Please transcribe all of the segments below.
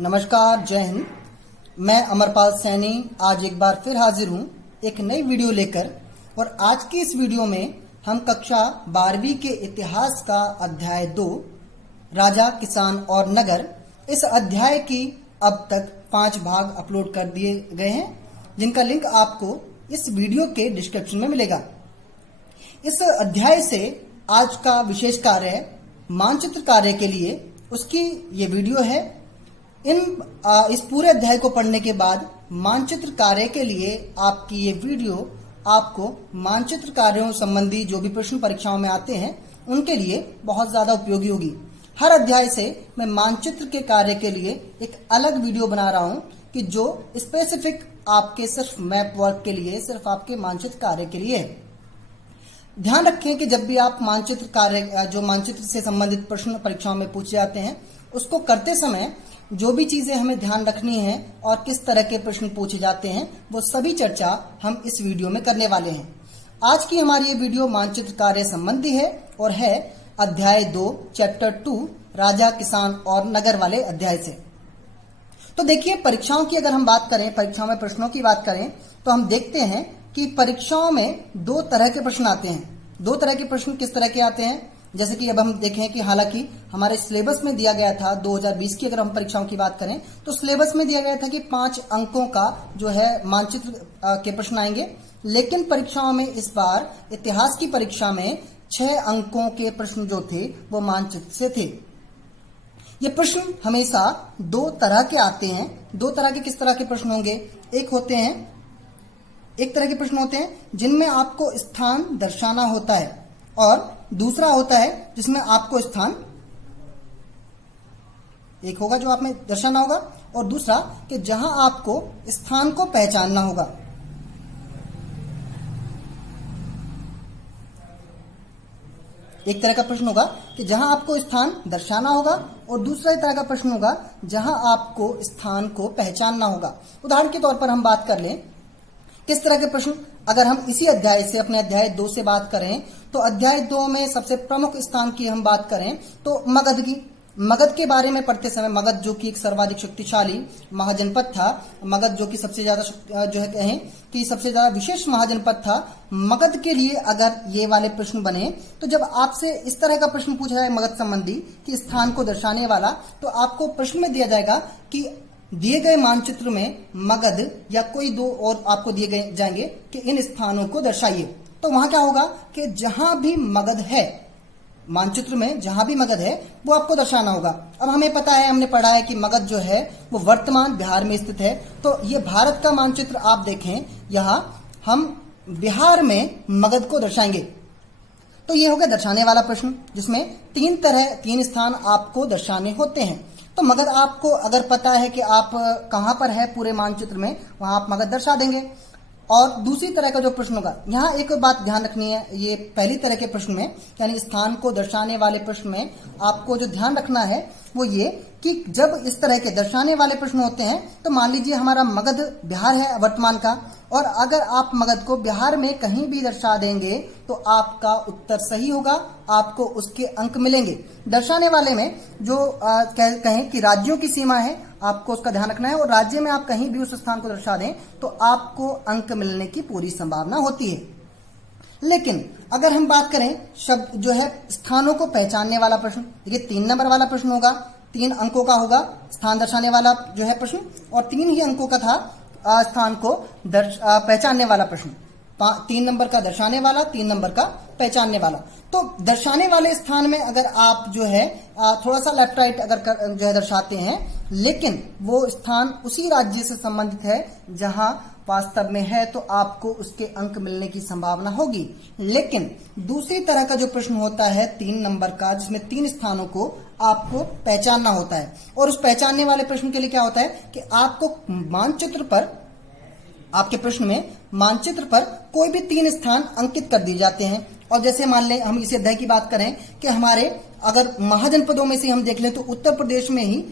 नमस्कार, जय हिंद। मैं अमरपाल सैनी आज एक बार फिर हाजिर हूँ एक नई वीडियो लेकर। और आज की इस वीडियो में हम कक्षा 12वीं के इतिहास का अध्याय 2 राजा, किसान और नगर, इस अध्याय की अब तक 5 भाग अपलोड कर दिए गए हैं, जिनका लिंक आपको इस वीडियो के डिस्क्रिप्शन में मिलेगा। इस अध्याय से आज का विशेष कार्य है मानचित्र कार्य के लिए, उसकी ये वीडियो है। इस पूरे अध्याय को पढ़ने के बाद मानचित्र कार्य के लिए आपकी ये वीडियो आपको मानचित्र कार्यों संबंधी जो भी प्रश्न परीक्षाओं में आते हैं उनके लिए बहुत ज्यादा उपयोगी होगी। हर अध्याय से मैं मानचित्र के कार्य के लिए एक अलग वीडियो बना रहा हूं कि जो स्पेसिफिक आपके सिर्फ मैप वर्क के लिए, सिर्फ आपके मानचित्र कार्य के लिए है। ध्यान रखें कि जब भी आप मानचित्र कार्य, जो मानचित्र से संबंधित प्रश्न परीक्षाओं में पूछे जाते हैं, उसको करते समय जो भी चीजें हमें ध्यान रखनी है और किस तरह के प्रश्न पूछे जाते हैं, वो सभी चर्चा हम इस वीडियो में करने वाले हैं। आज की हमारी ये वीडियो मानचित्र कार्य संबंधी है और है अध्याय 2 चैप्टर 2 राजा, किसान और नगर वाले अध्याय से। तो देखिए, परीक्षाओं की अगर हम बात करें, परीक्षाओं में प्रश्नों की बात करें, तो हम देखते हैं कि परीक्षाओं में 2 तरह के प्रश्न आते हैं। 2 तरह के प्रश्न किस तरह के आते हैं, जैसे कि अब हम देखें कि हालांकि हमारे सिलेबस में दिया गया था 2020 की, अगर हम परीक्षाओं की बात करें तो सिलेबस में दिया गया था कि 5 अंकों का जो है मानचित्र के प्रश्न आएंगे, लेकिन परीक्षाओं में इस बार इतिहास की परीक्षा में 6 अंकों के प्रश्न जो थे वो मानचित्र से थे। ये प्रश्न हमेशा 2 तरह के आते हैं। 2 तरह के किस तरह के प्रश्न होंगे? एक तरह के प्रश्न होते हैं जिनमें आपको स्थान दर्शाना होता है, और दूसरा होता है जिसमें आपको स्थान, एक होगा जो आप में दर्शाना होगा और दूसरा कि जहां आपको स्थान को पहचानना होगा। एक तरह का प्रश्न होगा कि जहां आपको स्थान दर्शाना होगा और दूसरा तरह का प्रश्न होगा जहां आपको स्थान को पहचानना होगा। उदाहरण के तौर पर हम बात कर लें किस तरह के प्रश्न। अगर हम इसी अध्याय से, अपने अध्याय 2 से बात करें, तो अध्याय 2 में सबसे प्रमुख स्थान की हम बात करें तो मगध की। मगध के बारे में पढ़ते समय, मगध जो कि एक सर्वाधिक शक्तिशाली महाजनपद था, मगध जो कि सबसे ज्यादा जो है कहें कि सबसे ज्यादा विशेष महाजनपद था, मगध के लिए अगर ये वाले प्रश्न बने, तो जब आपसे इस तरह का प्रश्न पूछा जाए मगध संबंधी कि स्थान को दर्शाने वाला, तो आपको प्रश्न में दिया जाएगा कि दिए गए मानचित्र में मगध या कोई 2 और आपको दिए गए जाएंगे कि इन स्थानों को दर्शाइए। तो वहां क्या होगा कि जहां भी मगध है, मानचित्र में जहां भी मगध है वो आपको दर्शाना होगा। अब हमें पता है, हमने पढ़ा है कि मगध जो है वो वर्तमान बिहार में स्थित है। तो ये भारत का मानचित्र आप देखें, यहां हम बिहार में मगध को दर्शाएंगे। तो ये हो गया दर्शाने वाला प्रश्न, जिसमें 3 स्थान आपको दर्शाने होते हैं। तो मगध आपको अगर पता है कि आप कहां पर है पूरे मानचित्र में, वहां आप मगध दर्शा देंगे। और दूसरी तरह का जो प्रश्न होगा, यहां एक बात ध्यान रखनी है, ये पहली तरह के प्रश्न में, यानी स्थान को दर्शाने वाले प्रश्न में आपको जो ध्यान रखना है वो ये कि जब इस तरह के दर्शाने वाले प्रश्न होते हैं, तो मान लीजिए हमारा मगध बिहार है वर्तमान का, और अगर आप मगध को बिहार में कहीं भी दर्शा देंगे तो आपका उत्तर सही होगा, आपको उसके अंक मिलेंगे। दर्शाने वाले में जो कहें कि राज्यों की सीमा है, आपको उसका ध्यान रखना है, और राज्य में आप कहीं भी उस स्थान को दर्शा दें तो आपको अंक मिलने की पूरी संभावना होती है। लेकिन अगर हम बात करें शब्द जो है स्थानों को पहचानने वाला प्रश्न, देखिए 3 नंबर वाला प्रश्न होगा, 3 अंकों का होगा स्थान दर्शाने वाला जो है प्रश्न, और 3 ही अंकों का था स्थान को पहचानने वाला प्रश्न। 3 नंबर का दर्शाने वाला, 3 नंबर का पहचानने वाला। तो दर्शाने वाले स्थान में अगर आप जो है थोड़ा सा लेफ्ट राइट अगर जो है दर्शाते हैं, लेकिन वो स्थान उसी राज्य से संबंधित है जहां वास्तव में है, तो आपको उसके अंक मिलने की संभावना होगी। लेकिन दूसरी तरह का जो प्रश्न होता है 3 नंबर का, जिसमें 3 स्थानों को आपको पहचानना होता है, और उस पहचानने वाले प्रश्न के लिए क्या होता है कि आपको मानचित्र पर, आपके प्रश्न में मानचित्र पर कोई भी 3 स्थान अंकित कर दिए जाते हैं। और जैसे मान लें हम इसी अध्याय की बात करें कि हमारे अगर महाजनपदों में से हम देख लें तो उत्तर प्रदेश में ही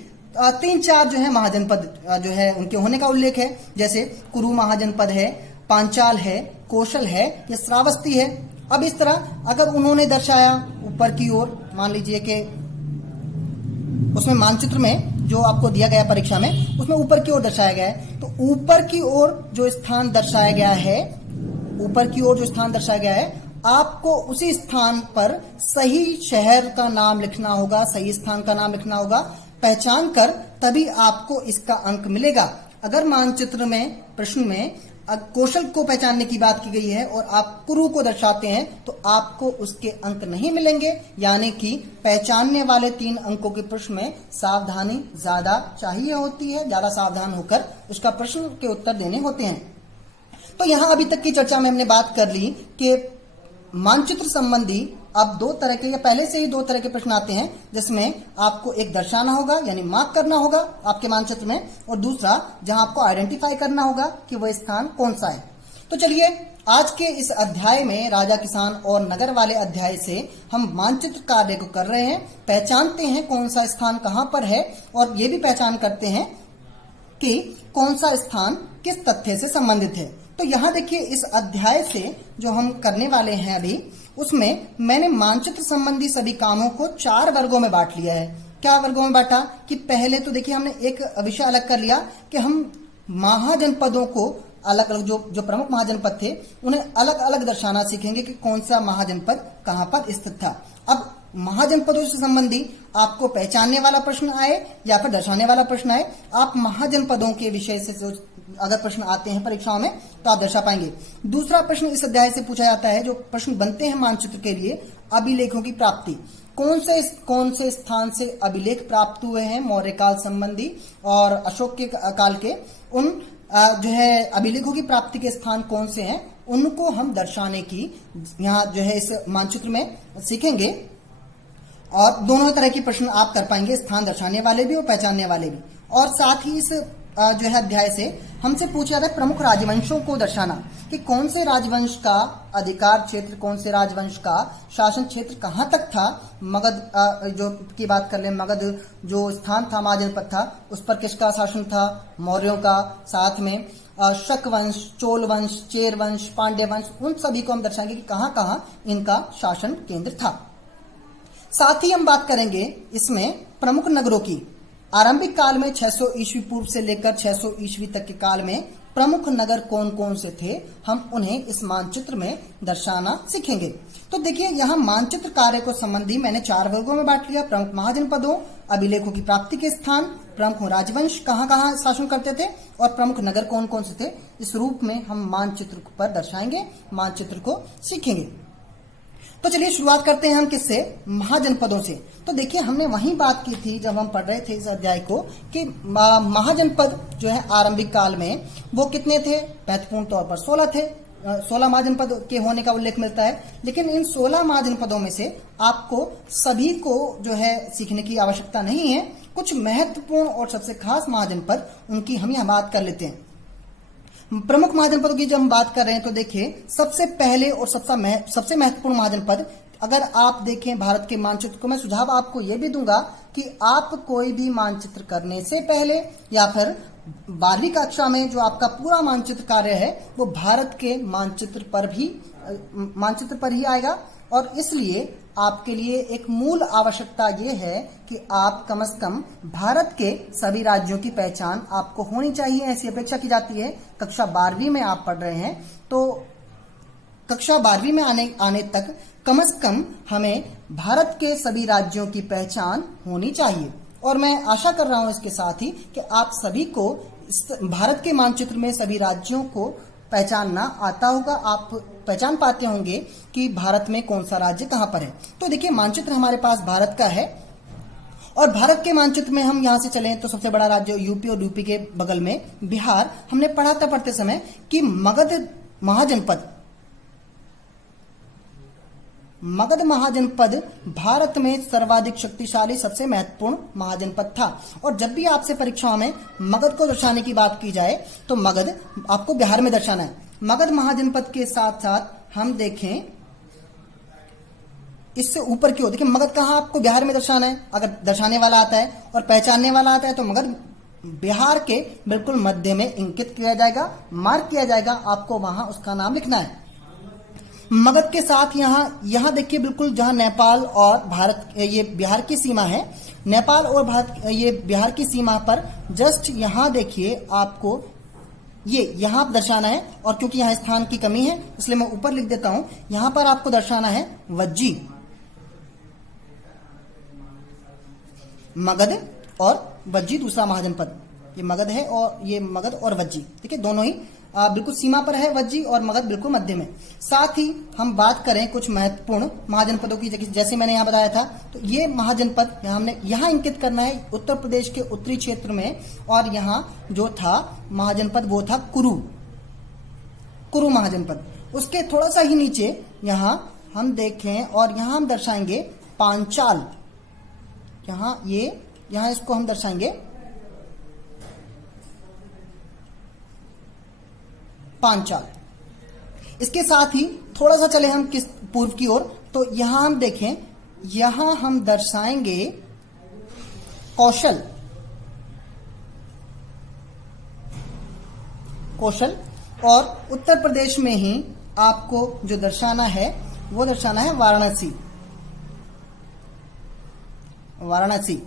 3-4 जो है महाजनपद जो है उनके होने का उल्लेख है। जैसे कुरु महाजनपद है, पांचाल है, कौशल है या श्रावस्ती है। अब इस तरह अगर उन्होंने दर्शाया ऊपर की ओर, मान लीजिए कि उसमें मानचित्र में जो आपको दिया गया परीक्षा में, उसमें ऊपर की ओर दर्शाया गया है। तो ऊपर की ओर जो स्थान दर्शाया गया है, ऊपर की ओर जो स्थान दर्शाया गया है, आपको उसी स्थान पर सही शहर का नाम लिखना होगा, सही स्थान का नाम लिखना होगा, पहचान कर तभी आपको इसका अंक मिलेगा। अगर मानचित्र में प्रश्न में कौशल को पहचानने की बात की गई है और आप कुरु को दर्शाते हैं तो आपको उसके अंक नहीं मिलेंगे, यानी कि पहचानने वाले 3 अंकों के प्रश्न में सावधानी ज्यादा चाहिए होती है, ज्यादा सावधान होकर उसका प्रश्न के उत्तर देने होते हैं। तो यहां अभी तक की चर्चा में हमने बात कर ली कि मानचित्र संबंधी अब 2 तरह के, या पहले से ही 2 तरह के प्रश्न आते हैं, जिसमें आपको एक दर्शाना होगा यानी मार्क करना होगा आपके मानचित्र में, और दूसरा जहां आपको आइडेंटिफाई करना होगा कि वह स्थान कौन सा है। तो चलिए आज के इस अध्याय में, राजा किसान और नगर वाले अध्याय से हम मानचित्र कार्य को कर रहे हैं, पहचानते हैं कौन सा स्थान कहां पर है, और ये भी पहचान करते हैं कि कौन सा स्थान किस तथ्य से संबंधित है। तो यहां देखिए, इस अध्याय से जो हम करने वाले हैं अभी, उसमें मैंने मानचित्र संबंधी सभी कामों को 4 वर्गों में बांट लिया है। क्या वर्गों में बांटा कि पहले तो देखिए हमने एक विषय अलग कर लिया कि हम महाजनपदों को अलग अलग, जो प्रमुख महाजनपद थे उन्हें अलग अलग दर्शाना सीखेंगे कि कौन सा महाजनपद कहां पर स्थित था। अब महाजनपदों से संबंधी आपको पहचानने वाला प्रश्न आए या फिर दर्शाने वाला प्रश्न आए, आप महाजनपदों के विषय से जो अगर प्रश्न आते हैं परीक्षाओं में तो आप दर्शा पाएंगे। दूसरा प्रश्न इस अध्याय से पूछा जाता है, जो प्रश्न बनते हैं मानचित्र के लिए, अभिलेखों की प्राप्ति। कौन से स्थान से अभिलेख प्राप्त हुए हैं मौर्य काल संबंधी और अशोक के काल के, उन जो है अभिलेखों की प्राप्ति के स्थान कौन से हैं, उनको हम दर्शाने की यहाँ जो है इस मानचित्र में सीखेंगे। और दोनों तरह के प्रश्न आप कर पाएंगे, स्थान दर्शाने वाले भी और पहचानने वाले भी। और साथ ही इस जो है अध्याय से हमसे पूछा जाता है प्रमुख राजवंशों को दर्शाना, कि कौन से राजवंश का अधिकार क्षेत्र, कौन से राजवंश का शासन क्षेत्र कहां तक था। मगध जो की बात कर ले, मगध जो स्थान था, महाजनपद था, उस पर किसका शासन था, मौर्यों का। साथ में शक वंश, चोल वंश, चेर वंश, पांड्य वंश, उन सभी को हम दर्शाएंगे कि कहां कहां इनका शासन केंद्र था। साथ ही हम बात करेंगे इसमें प्रमुख नगरों की। आरंभिक काल में 600 ईस्वी पूर्व से लेकर 600 ईस्वी तक के काल में प्रमुख नगर कौन कौन से थे, हम उन्हें इस मानचित्र में दर्शाना सीखेंगे। तो देखिए, यहाँ मानचित्र कार्य को संबंधी मैंने 4 वर्गों में बांट लिया। प्रमुख महाजनपदों, अभिलेखों की प्राप्ति के स्थान, प्रमुख राजवंश कहाँ कहाँ शासन करते थे, और प्रमुख नगर कौन कौन से थे। इस रूप में हम मानचित्र पर दर्शाएंगे, मानचित्र को सीखेंगे। तो चलिए शुरुआत करते हैं हम किससे, महाजनपदों से। तो देखिए, हमने वही बात की थी जब हम पढ़ रहे थे इस अध्याय को कि महाजनपद जो है आरंभिक काल में वो कितने थे, महत्वपूर्ण तौर पर 16 थे। 16 महाजनपद के होने का उल्लेख मिलता है। लेकिन इन 16 महाजनपदों में से आपको सभी को जो है सीखने की आवश्यकता नहीं है। कुछ महत्वपूर्ण और सबसे खास महाजनपद, उनकी हम यहाँ बात कर लेते हैं। प्रमुख महाजनपदों की जब हम बात कर रहे हैं तो देखिए, सबसे पहले और सबसे महत्वपूर्ण महाजनपद, अगर आप देखें भारत के मानचित्र को, मैं सुझाव आपको यह भी दूंगा कि आप कोई भी मानचित्र करने से पहले या फिर 12वीं कक्षा में जो आपका पूरा मानचित्र कार्य है वो भारत के मानचित्र पर ही आएगा। और इसलिए आपके लिए एक मूल आवश्यकता ये है कि आप कम से कम भारत के सभी राज्यों की पहचान आपको होनी चाहिए, ऐसी अपेक्षा की जाती है। कक्षा 12वीं में आप पढ़ रहे हैं तो कक्षा 12वीं में आने तक कम से कम हमें भारत के सभी राज्यों की पहचान होनी चाहिए। और मैं आशा कर रहा हूं इसके साथ ही कि आप सभी को भारत के मानचित्र में सभी राज्यों को पहचानना आता होगा, आप पहचान पाते होंगे कि भारत में कौन सा राज्य कहां पर है। तो देखिए, मानचित्र हमारे पास भारत का है, और भारत के मानचित्र में हम यहां से चलें तो सबसे बड़ा राज्य यूपी, और यूपी के बगल में बिहार। हमने पढ़ा था पढ़ते समय कि मगध महाजनपद भारत में सर्वाधिक शक्तिशाली सबसे महत्वपूर्ण महाजनपद था। और जब भी आपसे परीक्षाओं में मगध को दर्शाने की बात की जाए तो मगध आपको बिहार में दर्शाना है। मगध महाजनपद के साथ साथ हम देखें इससे ऊपर की ओर, देखिए मगध कहाँ आपको बिहार में दर्शाना है। अगर दर्शाने वाला आता है और पहचानने वाला आता है तो मगध बिहार के बिल्कुल मध्य में इंकित किया जाएगा, मार्क किया जाएगा, आपको वहां उसका नाम लिखना है। मगध के साथ यहाँ देखिए बिल्कुल जहां नेपाल और भारत ये बिहार की सीमा है, नेपाल और भारत ये बिहार की सीमा पर जस्ट यहां देखिए आपको ये यहां दर्शाना है, और क्योंकि यहां स्थान की कमी है इसलिए मैं ऊपर लिख देता हूं, यहां पर आपको दर्शाना है वज्जी, मगध और वज्जी दूसरा महाजनपद। ये मगध है और ये मगध और वज्जी, ठीक है, दोनों ही बिल्कुल सीमा पर है, वज्जी और मगध बिल्कुल मध्य में। साथ ही हम बात करें कुछ महत्वपूर्ण महाजनपदों की, जैसे मैंने यहां बताया था, तो ये महाजनपद हमने यहां इंकित करना है उत्तर प्रदेश के उत्तरी क्षेत्र में, और यहां जो था महाजनपद वो था कुरु महाजनपद। उसके थोड़ा सा ही नीचे यहां हम देखें और यहां हम दर्शाएंगे पांचाल, यहां इसको हम दर्शाएंगे पांचाल। इसके साथ ही थोड़ा सा चले हम किस पूर्व की ओर, तो यहां हम देखें, यहां हम दर्शाएंगे कौशल, और उत्तर प्रदेश में ही आपको जो दर्शाना है वो दर्शाना है वाराणसी।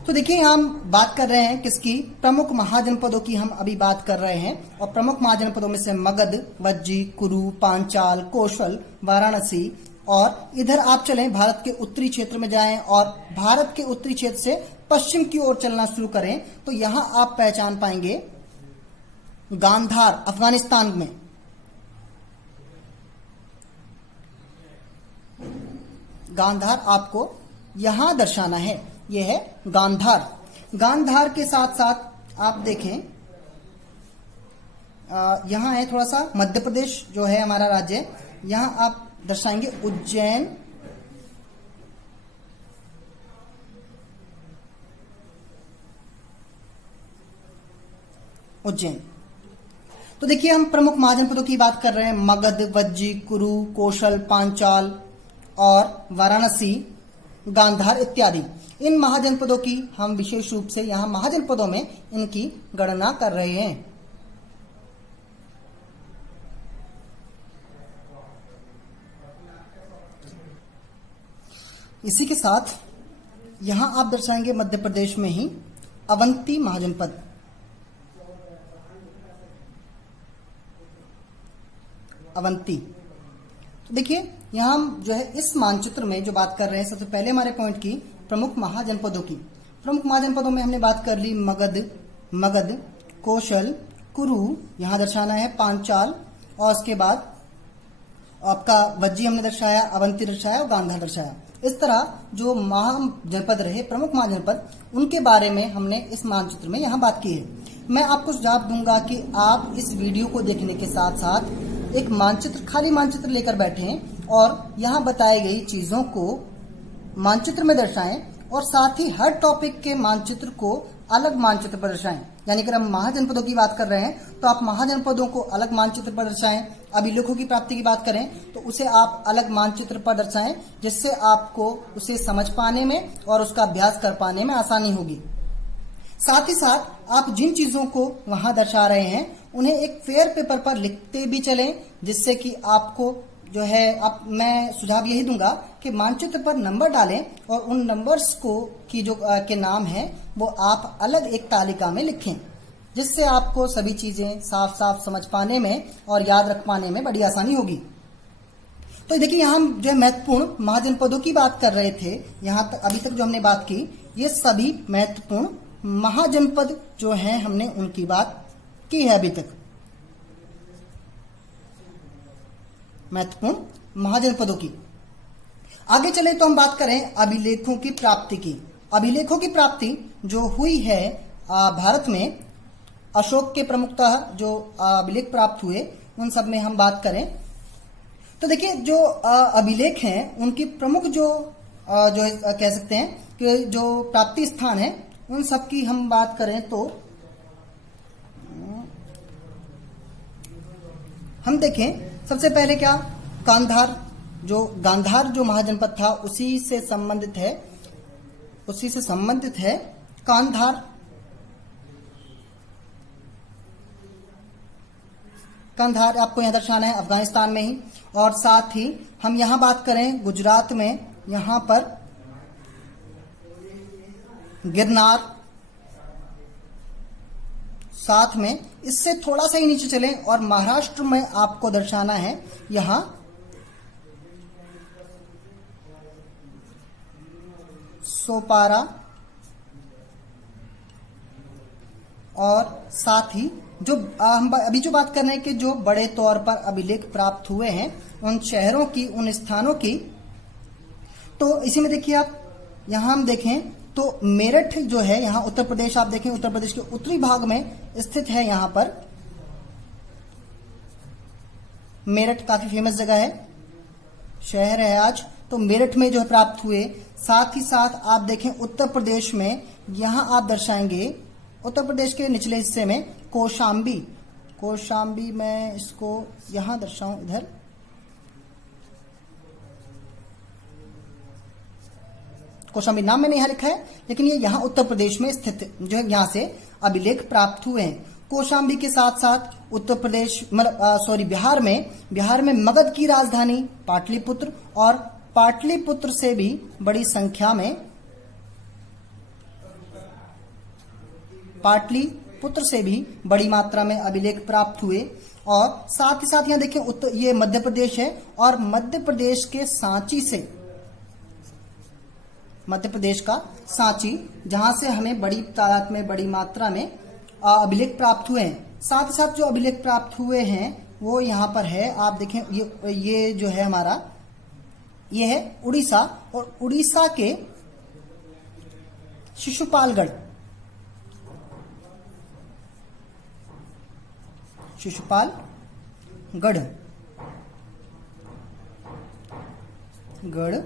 तो देखिए हम बात कर रहे हैं किसकी, प्रमुख महाजनपदों की हम अभी बात कर रहे हैं, और प्रमुख महाजनपदों में से मगध, वज्जी, कुरु, पांचाल, कौशल, वाराणसी। और इधर आप चलें भारत के उत्तरी क्षेत्र में जाएं और भारत के उत्तरी क्षेत्र से पश्चिम की ओर चलना शुरू करें, तो यहां आप पहचान पाएंगे गांधार, अफगानिस्तान में। गांधार आपको यहां दर्शाना है, यह है गांधार। गांधार के साथ साथ आप देखें यहां है थोड़ा सा मध्य प्रदेश जो है हमारा राज्य, यहां आप दर्शाएंगे उज्जैन, तो देखिए हम प्रमुख महाजनपदों की बात कर रहे हैं, मगध, वज्जी, कुरु, कौशल, पांचाल और वाराणसी, गांधार इत्यादि। इन महाजनपदों की हम विशेष रूप से यहां महाजनपदों में इनकी गणना कर रहे हैं। इसी के साथ यहां आप दर्शाएंगे मध्य प्रदेश में ही अवंती महाजनपद। अवंती, तो देखिए यहां हम जो है इस मानचित्र में जो बात कर रहे हैं, सबसे पहले हमारे पॉइंट की प्रमुख महाजनपदों की। प्रमुख महाजनपदों में हमने बात कर ली मगध, कौशल, कुरु, यहां दर्शाना है पांचाल, और उसके बाद आपका वज्जी हमने दर्शाया, अवंती दर्शाया और गांधार दर्शाया। इस तरह जो महाजनपद रहे, प्रमुख महाजनपद, उनके बारे में हमने इस मानचित्र में यहां बात की है। मैं आपको सुझाव दूंगा कि आप इस वीडियो को देखने के साथ साथ एक मानचित्र, खाली मानचित्र लेकर बैठें और यहां बताई गई चीजों को मानचित्र में दर्शाएं, और साथ ही हर टॉपिक के मानचित्र को अलग मानचित्र पर दर्शाएं। यानी कि हम महाजनपदों की बात कर रहे हैं तो आप महाजनपदों को अलग मानचित्र पर दर्शाएं। अभिलेखों की प्राप्ति की बात करें तो उसे आप अलग मानचित्र पर दर्शाएं, जिससे आपको उसे समझ पाने में और उसका अभ्यास कर पाने में आसानी होगी। साथ ही साथ आप जिन चीजों को वहां दर्शा रहे हैं उन्हें एक फेयर पेपर पर लिखते भी चलें, जिससे कि आपको जो है मैं सुझाव यही दूंगा कि मानचित्र पर नंबर डालें और उन नंबर्स को की जो के नाम है वो आप अलग एक तालिका में लिखें, जिससे आपको सभी चीजें साफ साफ समझ पाने में और याद रख पाने में बड़ी आसानी होगी। तो देखिए यहाँ हम जो महत्वपूर्ण महाजनपदों की बात कर रहे थे, यहाँ तक अभी तक जो हमने बात की, ये सभी महत्वपूर्ण महाजनपद जो हैं हमने उनकी बात की है अभी तक, महत्वपूर्ण महाजनपदों की। आगे चले तो हम बात करें अभिलेखों की प्राप्ति की। अभिलेखों की प्राप्ति जो हुई है भारत में, अशोक के प्रमुखतः जो अभिलेख प्राप्त हुए उन सब में हम बात करें तो देखिए जो अभिलेख हैं उनकी प्रमुख जो कह सकते हैं कि जो प्राप्ति स्थान है उन सब की हम बात करें तो हम देखें सबसे पहले क्या, गांधार जो महाजनपद था उसी से संबंधित है कांधार। कांधार आपको यहां दर्शाना है अफगानिस्तान में ही। और साथ ही हम यहां बात करें गुजरात में, यहां पर गिरनार, साथ में इससे थोड़ा सा ही नीचे चलें और महाराष्ट्र में आपको दर्शाना है यहां सोपारा, और साथ ही जो हम अभी जो बात कर रहे हैं कि जो बड़े तौर पर अभिलेख प्राप्त हुए हैं उन शहरों की, उन स्थानों की, तो इसी में देखिए आप यहां हम देखें तो मेरठ जो है यहां उत्तर प्रदेश, आप देखें उत्तर प्रदेश के उत्तरी भाग में स्थित है। यहां पर मेरठ काफी फेमस जगह है, शहर है आज, तो मेरठ में जो है प्राप्त हुए। साथ ही साथ आप देखें उत्तर प्रदेश में यहां आप दर्शाएंगे उत्तर प्रदेश के निचले हिस्से में कौशाम्बी, कौशाम्बी मैं इसको यहां दर्शाऊं, इधर कौशाम्बी नाम मैंने यहां लिखा है, लेकिन ये यहां उत्तर प्रदेश में स्थित जो है, यहां से अभिलेख प्राप्त हुए हैं। कौशाम्बी के साथ साथ उत्तर प्रदेश बिहार में मगध की राजधानी पाटलिपुत्र, और पाटलिपुत्र से भी बड़ी संख्या में, पाटलिपुत्र से भी बड़ी मात्रा में अभिलेख प्राप्त हुए। और साथ ही साथ यहां देखिए उत्तर, ये मध्य प्रदेश है, और मध्य प्रदेश के सांची से, मध्य प्रदेश का सांची, जहां से हमें बड़ी तादाद में, बड़ी मात्रा में अभिलेख प्राप्त हुए हैं। साथ ही साथ जो अभिलेख प्राप्त हुए हैं वो यहां पर है, आप देखें ये जो है हमारा, ये है उड़ीसा, और उड़ीसा के शिशुपालगढ़, गढ़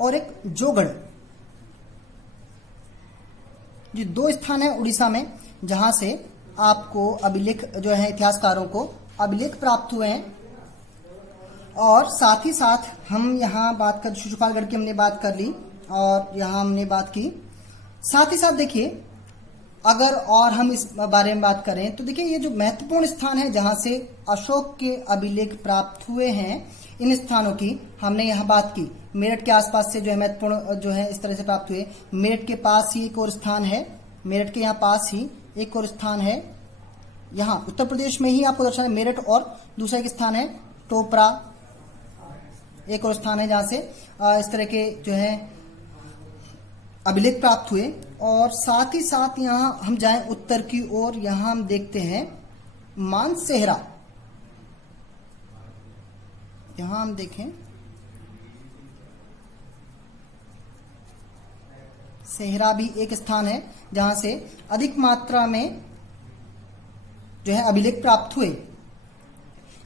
और एक जोगढ़, ये दो स्थान है उड़ीसा में जहां से आपको अभिलेख जो है, इतिहासकारों को अभिलेख प्राप्त हुए हैं। और साथ ही साथ हम यहाँ बात कर, शिशुपालगढ़ की हमने बात कर ली और यहाँ हमने बात की। साथ ही साथ देखिए अगर और हम इस बारे में बात करें तो देखिए ये जो महत्वपूर्ण स्थान है जहां से अशोक के अभिलेख प्राप्त हुए हैं, इन स्थानों की हमने यहाँ बात की। मेरठ के आसपास से जो है महत्वपूर्ण जो है इस तरह से प्राप्त हुए। मेरठ के पास ही एक और स्थान है, मेरठ के यहाँ पास ही एक और स्थान है, यहाँ उत्तर प्रदेश में ही आपको दर्शाना है मेरठ, और दूसरा एक स्थान है टोपरा, एक और स्थान है जहां से इस तरह के जो है अभिलेख प्राप्त हुए। और साथ ही साथ यहां हम जाएं उत्तर की ओर, यहां हम देखते हैं मानसेहरा, यहां हम देखें सेहरा भी एक स्थान है जहां से अधिक मात्रा में जो है अभिलेख प्राप्त हुए।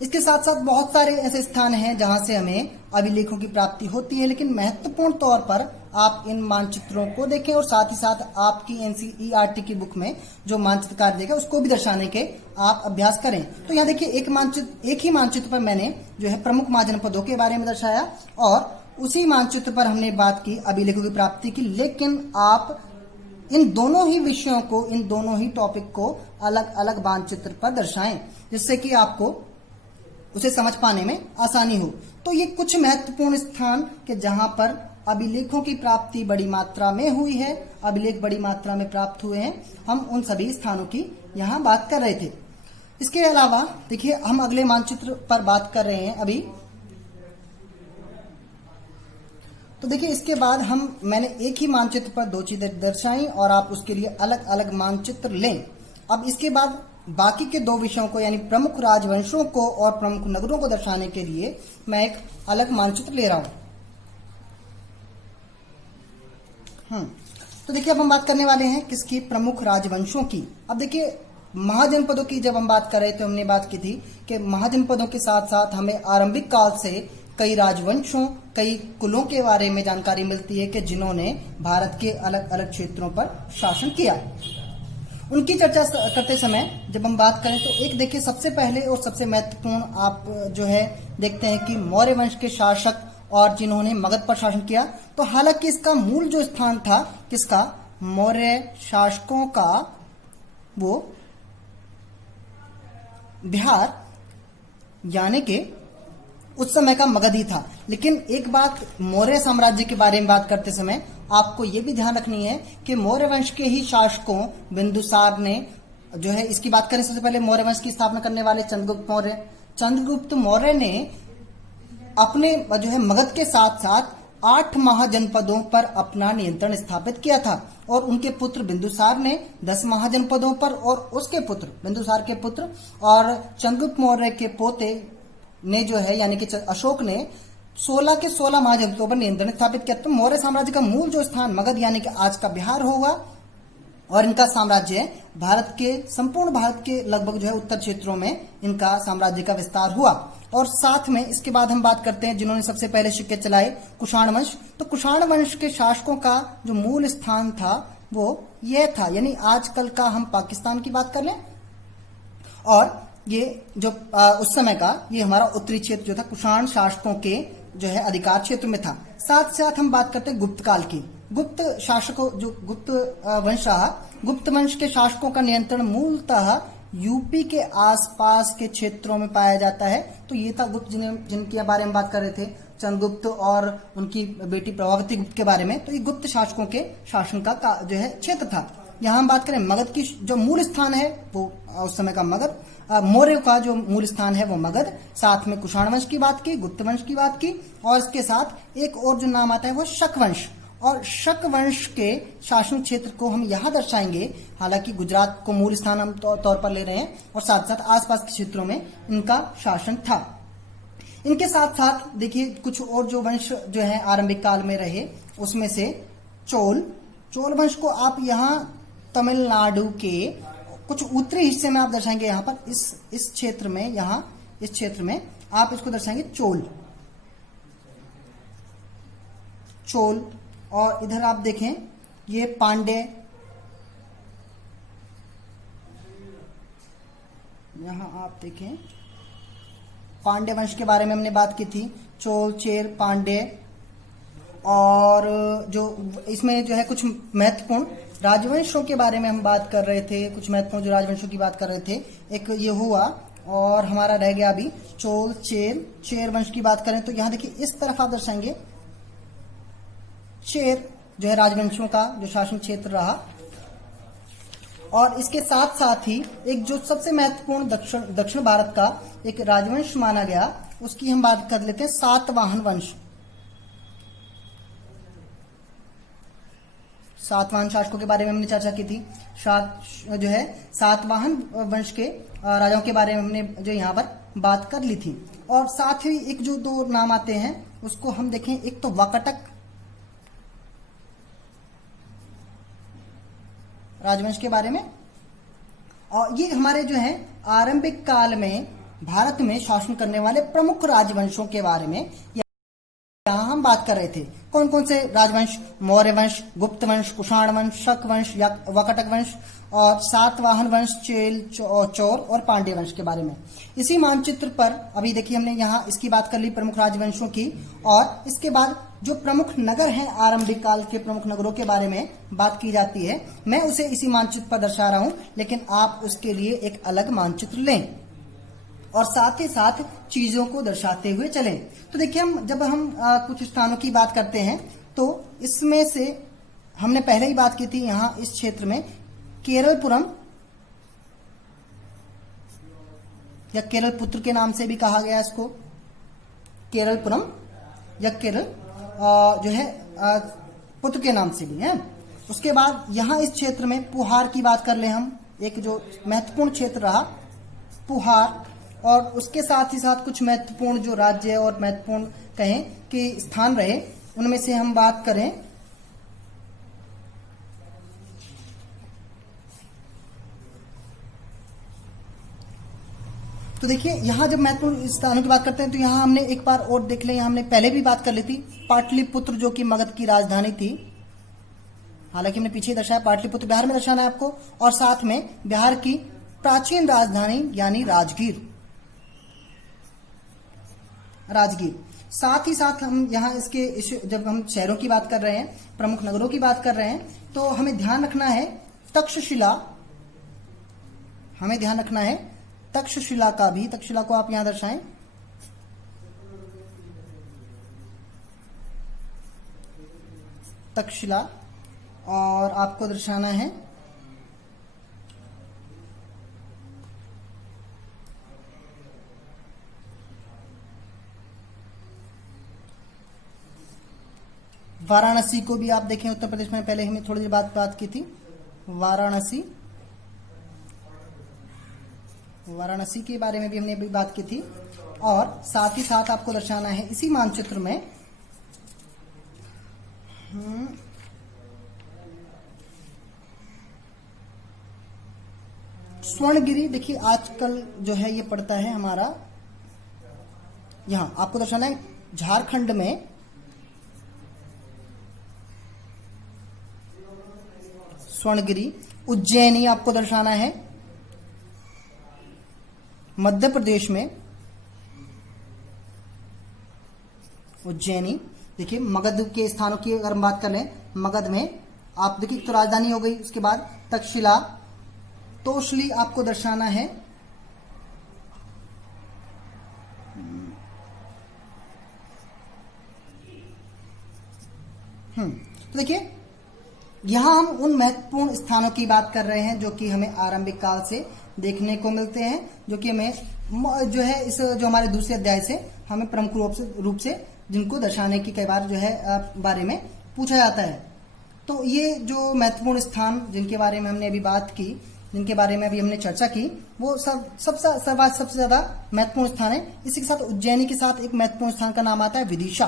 इसके साथ साथ बहुत सारे ऐसे स्थान हैं जहां से हमें अभिलेखों की प्राप्ति होती है, लेकिन महत्वपूर्ण तौर पर आप इन मानचित्रों को देखें और साथ ही साथ आपकी एनसीईआरटी की बुक में जो मानचित्र कार्य देगा उसको भी दर्शाने के आप अभ्यास करें। तो यहाँ देखिए एक ही मानचित्र पर मैंने जो है प्रमुख महाजनपदों के बारे में दर्शाया और उसी मानचित्र पर हमने बात की अभिलेखों की प्राप्ति की, लेकिन आप इन दोनों ही विषयों को, इन दोनों ही टॉपिक को अलग अलग मानचित्र पर दर्शाएं, जिससे कि आपको उसे समझ पाने में आसानी हो। तो ये कुछ महत्वपूर्ण स्थान के जहां पर अभिलेखों की प्राप्ति बड़ी मात्रा में हुई है, अभिलेख बड़ी मात्रा में प्राप्त हुए हैं, हम उन सभी स्थानों की यहाँ बात कर रहे थे। इसके अलावा देखिए हम अगले मानचित्र पर बात कर रहे हैं अभी। तो देखिए इसके बाद मैंने एक ही मानचित्र पर दो चीजें दर्शाई और आप उसके लिए अलग अलग मानचित्र लें। अब इसके बाद बाकी के दो विषयों को यानी प्रमुख राजवंशों को और प्रमुख नगरों को दर्शाने के लिए मैं एक अलग मानचित्र ले रहा हूं। तो देखिए अब हम बात करने वाले हैं किसकी, प्रमुख राजवंशों की। अब देखिए महाजनपदों की जब हम बात कर रहे थे, हमने बात की थी कि महाजनपदों के साथ साथ हमें आरंभिक काल से कई राजवंशों, कई कुलों के बारे में जानकारी मिलती है कि जिन्होंने भारत के अलग अलग क्षेत्रों पर शासन किया। उनकी चर्चा करते समय जब हम बात करें तो एक देखिए सबसे पहले और सबसे महत्वपूर्ण आप जो है देखते हैं कि मौर्य वंश के शासक और जिन्होंने मगध पर शासन किया। तो हालांकि इसका मूल जो स्थान था किसका, मौर्य शासकों का, वो बिहार यानी कि उस समय का मगध ही था। लेकिन एक बात मौर्य साम्राज्य के बारे में बात करते समय आपको ये भी ध्यान रखनी है कि मौर्य वंश के ही शासकों बिंदुसार ने जो है, इसकी बात करें सबसे पहले मौर्य वंश की स्थापना करने वाले चंद्रगुप्त मौर्य ने अपने जो है मगध के साथ साथ 8 महाजनपदों पर अपना नियंत्रण स्थापित किया था और उनके पुत्र बिंदुसार ने 10 महाजनपदों पर और उसके पुत्र बिंदुसार के पुत्र और चंद्रगुप्त मौर्य के पोते ने जो है यानी कि अशोक ने 16 के 16 महाजनपदों पर नियंत्रण स्थापित किया। तो मौर्य साम्राज्य का मूल जो स्थान मगध यानी कि आज का बिहार होगा और इनका साम्राज्य भारत के संपूर्ण भारत के लगभग जो है उत्तर क्षेत्रों में इनका साम्राज्य का विस्तार हुआ। और साथ में इसके बाद हम बात करते हैं जिन्होंने सबसे पहले सिक्के चलाए, कुषाण वंश। तो कुषाण वंश के शासकों का जो मूल स्थान था वो यह था, यानी आजकल का हम पाकिस्तान की बात कर लें और ये जो उस समय का ये हमारा उत्तरी क्षेत्र जो था कुषाण शासकों के जो है अधिकार क्षेत्र में था। साथ साथ हम बात करते हैं गुप्त काल की। गुप्त शासकों जो गुप्त वंश रहा, गुप्त वंश के शासकों का नियंत्रण मूलतः यूपी के आसपास के क्षेत्रों में पाया जाता है। तो ये था गुप्त जिनके बारे में बात कर रहे थे, चंद्रगुप्त और उनकी बेटी प्रभावती गुप्त के बारे में। तो ये गुप्त शासकों के शासन का जो है क्षेत्र था। यहाँ हम बात करें मगध की, जो मूल स्थान है वो उस समय का मगध, मौर्य का जो मूल स्थान है वो मगध। साथ में कुषाण वंश की बात की, गुप्त वंश की बात की और इसके साथ एक और जो नाम आता है वो शक वंश। और शक वंश के शासन क्षेत्र को हम यहाँ दर्शाएंगे, हालांकि गुजरात को मूल स्थान हम तौर पर ले रहे हैं और साथ साथ आसपास के क्षेत्रों में इनका शासन था। इनके साथ साथ देखिए कुछ और जो वंश जो है आरंभिक काल में रहे, उसमें से चोल वंश को आप यहाँ तमिलनाडु के कुछ उत्तरी हिस्से में आप दर्शाएंगे। यहाँ पर इस क्षेत्र में, यहाँ इस क्षेत्र में आप इसको दर्शाएंगे चोल। और इधर आप देखें ये पांडे, यहां आप देखें पांडे वंश के बारे में हमने बात की थी, चोल, चेर, पांडे। और जो इसमें जो है कुछ महत्वपूर्ण राजवंशों के बारे में हम बात कर रहे थे, कुछ महत्वपूर्ण जो राजवंशों की बात कर रहे थे, एक ये हुआ और हमारा रह गया अभी चोल, चेर वंश की बात करें तो यहां देखिए इस तरफ आप दर्शाएंगे चेर जो है राजवंशों का जो शासन क्षेत्र रहा। और इसके साथ साथ ही एक जो सबसे महत्वपूर्ण दक्षिण भारत का एक राजवंश माना गया, उसकी हम बात कर लेते हैं सातवाहन वंश। सातवाहन शासकों के बारे में हमने चर्चा की थी। जो है सातवाहन वंश के राजाओं के बारे में हमने जो यहाँ पर बात कर ली थी। और साथ ही एक जो दो नाम आते हैं उसको हम देखें, एक तो वाकटक राजवंश के बारे में, और ये हमारे जो है आरंभिक काल में भारत में शासन करने वाले प्रमुख राजवंशों के बारे में यहाँ हम बात कर रहे थे। कौन कौन से राजवंश? मौर्य वंश, गुप्त वंश, कुषाण वंश, शक वंश या वाकटक वंश और सातवाहन वंश, चेल, चोर और पांड्य वंश के बारे में। इसी मानचित्र पर अभी देखिए हमने यहाँ इसकी बात कर ली प्रमुख राजवंशों की, और इसके बाद जो प्रमुख नगर हैं आरंभिक काल के प्रमुख नगरों के बारे में बात की जाती है। मैं उसे इसी मानचित्र पर दर्शा रहा हूं, लेकिन आप उसके लिए एक अलग मानचित्र लें और साथ ही साथ चीजों को दर्शाते हुए चलें। तो देखिए जब हम कुछ स्थानों की बात करते हैं तो इसमें से हमने पहले ही बात की थी, यहाँ इस क्षेत्र में केरलपुरम या केरल पुत्र के नाम से भी कहा गया इसको, केरलपुरम या केरल जो है पुत्र के नाम से भी है। उसके बाद यहाँ इस क्षेत्र में पुहार की बात कर ले हम, एक जो महत्वपूर्ण क्षेत्र रहा पुहार, और उसके साथ ही साथ कुछ महत्वपूर्ण जो राज्य और महत्वपूर्ण कहें कि स्थान रहे, उनमें से हम बात करें तो देखिए यहाँ जब महत्वपूर्ण स्थानों की बात करते हैं तो यहाँ हमने एक बार और देख लें, हमने पहले भी बात कर ली थी पाटलिपुत्र जो कि मगध की राजधानी थी। हालांकि हमने पीछे दर्शाया पाटलिपुत्र बिहार में दर्शाना है आपको, और साथ में बिहार की प्राचीन राजधानी यानी राजगीर। साथ ही साथ हम यहाँ जब हम शहरों की बात कर रहे हैं, प्रमुख नगरों की बात कर रहे हैं, तो हमें ध्यान रखना है तक्षशिला, हमें ध्यान रखना है तक्षशिला का भी। तक्षशिला को आप यहां दर्शाएं। तक्षशिला और आपको दर्शाना है वाराणसी को भी आप देखें, उत्तर प्रदेश में पहले हमने थोड़ी देर बात की थी। वाराणसी के बारे में भी हमने अभी बात की थी। और साथ ही साथ आपको दर्शाना है इसी मानचित्र में स्वर्णगिरी। देखिए आजकल जो है ये पड़ता है हमारा, यहां आपको दर्शाना है झारखंड में स्वर्णगिरी। उज्जैनी आपको दर्शाना है मध्य प्रदेश में उज्जैनी। देखिए मगध के स्थानों की अगर हम बात कर लें, मगध में आप देखिए तो राजधानी हो गई, उसके बाद तक्षशिला, तोशली आपको दर्शाना है तो देखिए यहां हम उन महत्वपूर्ण स्थानों की बात कर रहे हैं जो कि हमें आरंभिक काल से देखने को मिलते हैं, जो कि हमें जो है इस जो हमारे दूसरे अध्याय से हमें प्रमुख रूप से जिनको दर्शाने की कई बार जो है बारे में पूछा जाता है। तो ये जो महत्वपूर्ण स्थान जिनके बारे में हमने अभी बात की, जिनके बारे में अभी हमने चर्चा की, वो सबसे ज्यादा महत्वपूर्ण स्थान है। इसी के साथ उज्जैनी के साथ एक महत्वपूर्ण स्थान का नाम आता है विदिशा।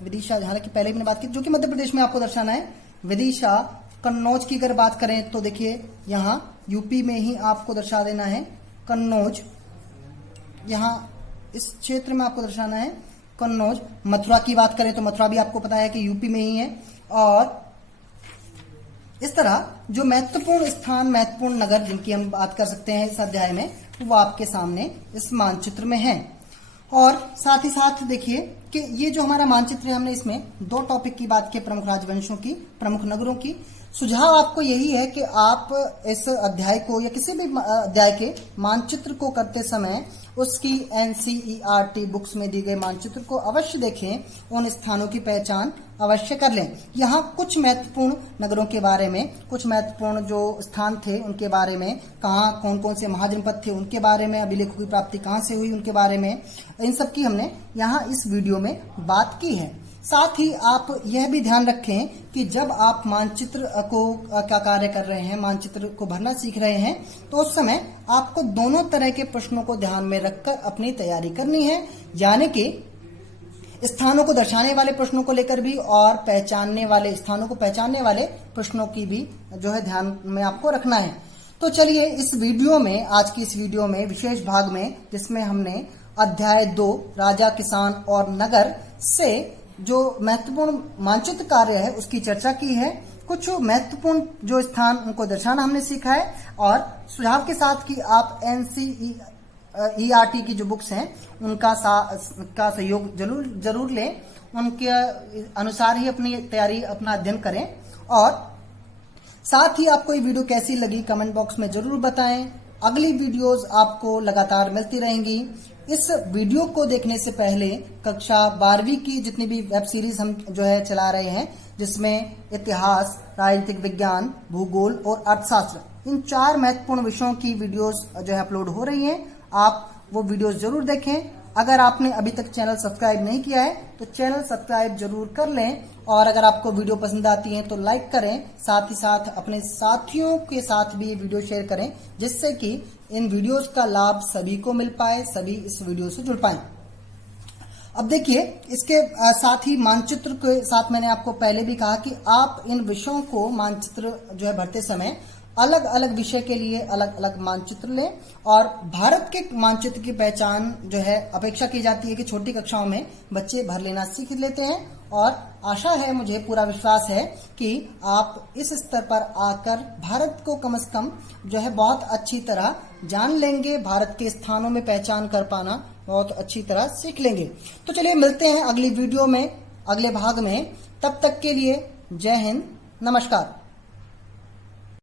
हालांकि पहले भी बात की, जो कि मध्य प्रदेश में आपको दर्शाना है विदिशा। कन्नौज की अगर बात करें तो देखिए यहाँ यूपी में ही आपको दर्शा देना है कन्नौज, यहाँ इस क्षेत्र में आपको दर्शाना है कन्नौज। मथुरा की बात करें तो मथुरा भी आपको पता है कि यूपी में ही है। और इस तरह जो महत्वपूर्ण स्थान, महत्वपूर्ण नगर जिनकी हम बात कर सकते हैं इस अध्याय में, वो आपके सामने इस मानचित्र में है। और साथ ही साथ देखिए कि ये जो हमारा मानचित्र है, हमने इसमें 2 टॉपिक की बात की, प्रमुख राजवंशों की, प्रमुख नगरों की। सुझाव आपको यही है कि आप इस अध्याय को या किसी भी अध्याय के मानचित्र को करते समय उसकी NCERT बुक्स में दी गई मानचित्र को अवश्य देखें, उन स्थानों की पहचान अवश्य कर लें। यहाँ कुछ महत्वपूर्ण नगरों के बारे में, कुछ महत्वपूर्ण जो स्थान थे उनके बारे में, कहाँ कौन कौन से महाजनपद थे उनके बारे में, अभिलेखों की प्राप्ति कहाँ से हुई उनके बारे में, इन सब की हमने यहाँ इस वीडियो में बात की है। साथ ही आप यह भी ध्यान रखें कि जब आप मानचित्र को का कार्य कर रहे हैं, मानचित्र को भरना सीख रहे हैं, तो उस समय आपको दोनों तरह के प्रश्नों को ध्यान में रखकर अपनी तैयारी करनी है। यानी कि स्थानों को दर्शाने वाले प्रश्नों को लेकर भी और पहचानने वाले स्थानों को पहचानने वाले प्रश्नों की भी जो है ध्यान में आपको रखना है। तो चलिए इस वीडियो में, आज की इस वीडियो में विशेष भाग में, जिसमें हमने अध्याय 2 राजा, किसान और नगर से जो महत्वपूर्ण मानचित्र कार्य है उसकी चर्चा की है। कुछ महत्वपूर्ण जो स्थान उनको दर्शाना हमने सीखा है, और सुझाव के साथ कि आप NCERT की जो बुक्स हैं उनका सहयोग जरूर लें, उनके अनुसार ही अपनी तैयारी, अपना अध्ययन करें। और साथ ही आपको ये वीडियो कैसी लगी कमेंट बॉक्स में जरूर बताएं। अगली वीडियोस आपको लगातार मिलती रहेंगी। इस वीडियो को देखने से पहले कक्षा 12वीं की जितनी भी वेब सीरीज हम जो है चला रहे हैं, जिसमें इतिहास, राजनीतिक विज्ञान, भूगोल और अर्थशास्त्र, इन 4 महत्वपूर्ण विषयों की वीडियोस जो है अपलोड हो रही हैं। आप वो वीडियोस जरूर देखें। अगर आपने अभी तक चैनल सब्सक्राइब नहीं किया है तो चैनल सब्सक्राइब जरूर कर लें, और अगर आपको वीडियो पसंद आती है तो लाइक करें। साथ ही साथ अपने साथियों के साथ भी ये वीडियो शेयर करें, जिससे कि इन वीडियोस का लाभ सभी को मिल पाए, सभी इस वीडियो से जुड़ पाए। अब देखिए इसके साथ ही मानचित्र के साथ मैंने आपको पहले भी कहा कि आप इन विषयों को मानचित्र जो है भरते समय अलग अलग विषय के लिए अलग अलग मानचित्र लें। और भारत के मानचित्र की पहचान जो है अपेक्षा की जाती है कि छोटी कक्षाओं में बच्चे भर लेना सीख लेते हैं, और आशा है, मुझे पूरा विश्वास है कि आप इस स्तर पर आकर भारत को कम से कम जो है बहुत अच्छी तरह जान लेंगे, भारत के स्थानों में पहचान कर पाना बहुत अच्छी तरह सीख लेंगे। तो चलिए मिलते हैं अगली वीडियो में, अगले भाग में। तब तक के लिए जय हिंद, नमस्कार।